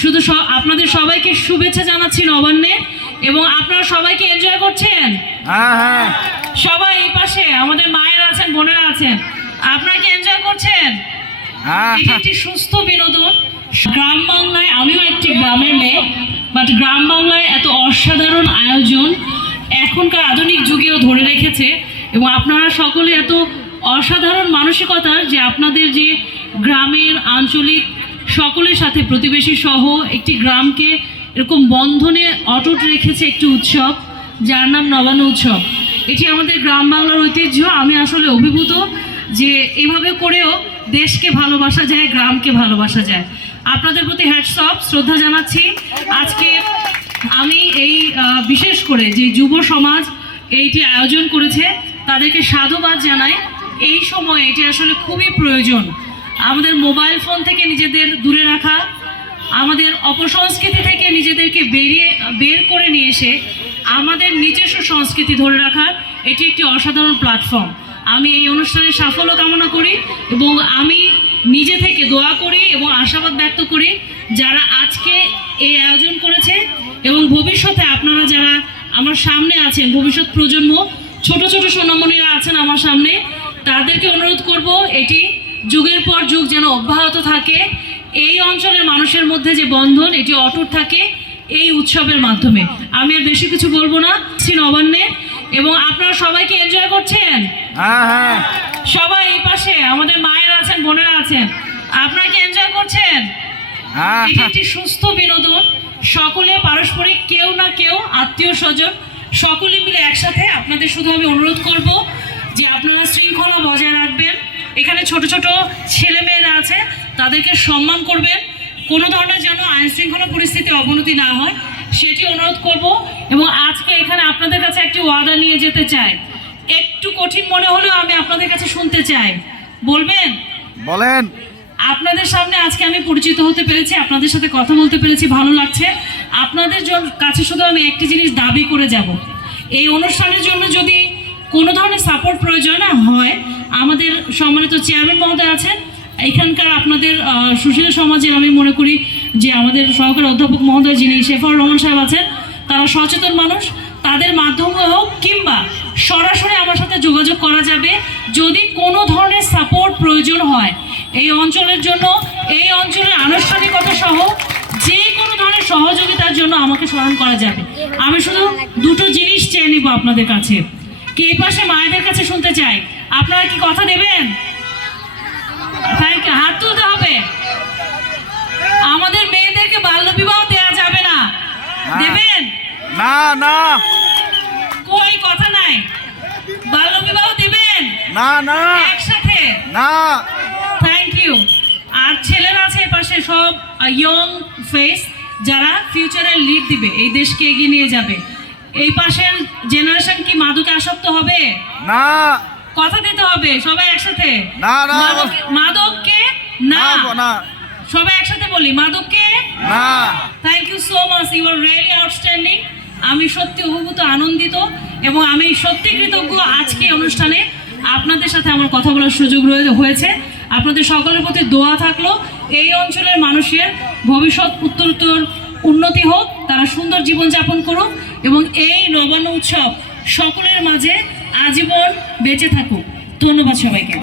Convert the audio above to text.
শুধু আপনাদের সবাইকে শুভেচ্ছা জানাচ্ছি নবান্নে, এবং আপনারা সবাইকে এনজয় করছেন। সবাই এই পাশে আমাদের মায়েরা আছেন, বোনেরা আছেন, আপনারা কি এনজয় করছেন? এটি একটি সুস্থ বিনোদন। গ্রাম বাংলায়, আমিও একটি গ্রামের মেয়ে, বাট গ্রাম বাংলায় এত অসাধারণ আয়োজন এখনকার আধুনিক যুগেও ধরে রেখেছে, এবং আপনারা সকলে এত অসাধারণ মানসিকতার যে আপনাদের যে গ্রামের আঞ্চলিক সকলের সাথে প্রতিবেশী সহ একটি গ্রামকে এরকম বন্ধনে অটুট রেখেছে একটি উৎসব যার নাম নবান্ন উৎসব। এটি আমাদের গ্রাম বাংলার ঐতিহ্য। আমি আসলে অভিভূত যে এভাবে করেও দেশকে ভালোবাসা যায়, গ্রামকে ভালোবাসা যায়। আপনাদের প্রতি হ্যাটস অফ, শ্রদ্ধা জানাচ্ছি। আজকে আমি এই বিশেষ করে যে যুব সমাজ এইটি আয়োজন করেছে তাদেরকে সাধুবাদ জানাই। এই সময় এটি আসলে খুবই প্রয়োজন। আমাদের মোবাইল ফোন থেকে নিজেদের দূরে রাখা, আমাদের অপসংস্কৃতি থেকে নিজেদেরকে বের করে নিয়ে এসে আমাদের নিজস্ব সংস্কৃতি ধরে রাখার এটি একটি অসাধারণ প্ল্যাটফর্ম। আমি এই অনুষ্ঠানের সাফল্য কামনা করি এবং আমি নিজে থেকে দোয়া করি এবং আশাবাদ ব্যক্ত করি যারা আজকে এই আয়োজন করেছে এবং ভবিষ্যতে আপনারা যারা আমার সামনে আছেন, ভবিষ্যৎ প্রজন্ম, ছোট ছোট সোনামণিরা আছেন আমার সামনে, তাদেরকে অনুরোধ করব এটি যুগের পর যুগ যেন অব্যাহত থাকে। এই অঞ্চলের মানুষের মধ্যে যে বন্ধন এটি অটুট থাকে এই উৎসবের মাধ্যমে। আমি আর বেশি কিছু বলবো না। নবান্নে, এবং আপনারা সবাইকে এনজয় করছেন। সবাই এই পাশে আমাদের মায়েরা আছেন, বোনেরা আছেন, আপনারা কি এনজয় করছেন? এটি একটি সুস্থ বিনোদন। সকলে পারস্পরিক, কেউ না কেউ আত্মীয় স্বজন সকলে মিলে একসাথে। আপনাদের শুধু আমি অনুরোধ করব যে আপনারা শৃঙ্খলা বজায় রাখবেন। এখানে ছোট ছোট ছেলেমেয়েরা আছে, তাদেরকে সম্মান করবেন। কোনো ধরনের যেন আইন শৃঙ্খলা পরিস্থিতি অবনতি না হয় সেটি অনুরোধ করব। এবং আজকে এখানে আপনাদের কাছে একটি ওয়াদা নিয়ে যেতে চাই। একটু কঠিন মনে হলেও আমি আপনাদের কাছে শুনতে চাই, বলবেন? বলেন। আপনাদের সামনে আজকে আমি পরিচিত হতে পেরেছি, আপনাদের সাথে কথা বলতে পেরেছি, ভালো লাগছে। আপনাদের কাছে শুধু আমি একটি জিনিস দাবি করে যাব, এই অনুষ্ঠানের জন্য যদি কোনো ধরনের সাপোর্ট প্রয়োজন হয়, আমাদের সম্মানিত চেয়ারম্যান মহোদয় আছেন এখানকার, আপনাদের সুশীল সমাজের আমি মনে করি যে আমাদের সহকারী অধ্যাপক মহোদয় যিনি শেফাউর রহমান সাহেব আছেন, তারা সচেতন মানুষ, তাদের মাধ্যমে হোক কিংবা সরাসরি আমার সাথে যোগাযোগ করা যাবে যদি কোনো ধরনের সাপোর্ট প্রয়োজন হয়। এই অঞ্চলের জন্য, এই অঞ্চলের আনুষ্ঠানিকতা সহ যে কোনো ধরনের সহযোগিতার জন্য আমাকে স্মরণ করা যাবে। আমি শুধু দুটো জিনিস চেয়ে নিব আপনাদের কাছে। কে পাশে মায়েদের কাছে শুনতে চাই, আপনারা কি কথা দেবেন? হাত তুলতে হবে। আমাদের মেয়েদেরকে বাল্যবিবাহ দেওয়া যাবে না, দেবেন? না না, কই কথা নাই। বাল্যবিবাহ দেবেন? না না, একসাথে না। Thank you. আর ছেলেরা আছে পাশে, সব ইয়ং ফেস যারা ফিউচারে লিড দিবে, এই দেশকে এগিয়ে নিয়ে যাবে। এই পাশের জেনারেশন কি মাদকে আসক্ত হবে? না। কথা দিতে হবে সবাই একসাথে। না না, মাদককে না। সবাই একসাথে বলি, মাদককে না। Thank you so much, you are really outstanding. আমি সত্যি অভিভূত, আনন্দিত, এবং আমি সত্যি কৃতজ্ঞ আজকে অনুষ্ঠানে আপনাদের সাথে আমার কথা বলার সুযোগ হয়েছে। আপনাদের সকলের প্রতি দোয়া থাকলো এই অঞ্চলের মানুষের ভবিষ্যৎ উত্তরোত্তর উন্নতি হোক, তারা সুন্দর জীবনযাপন করুক, এবং এই নবান্ন উৎসব সকলের মাঝে আজীবন বেঁচে থাকুক। ধন্যবাদ সবাইকে।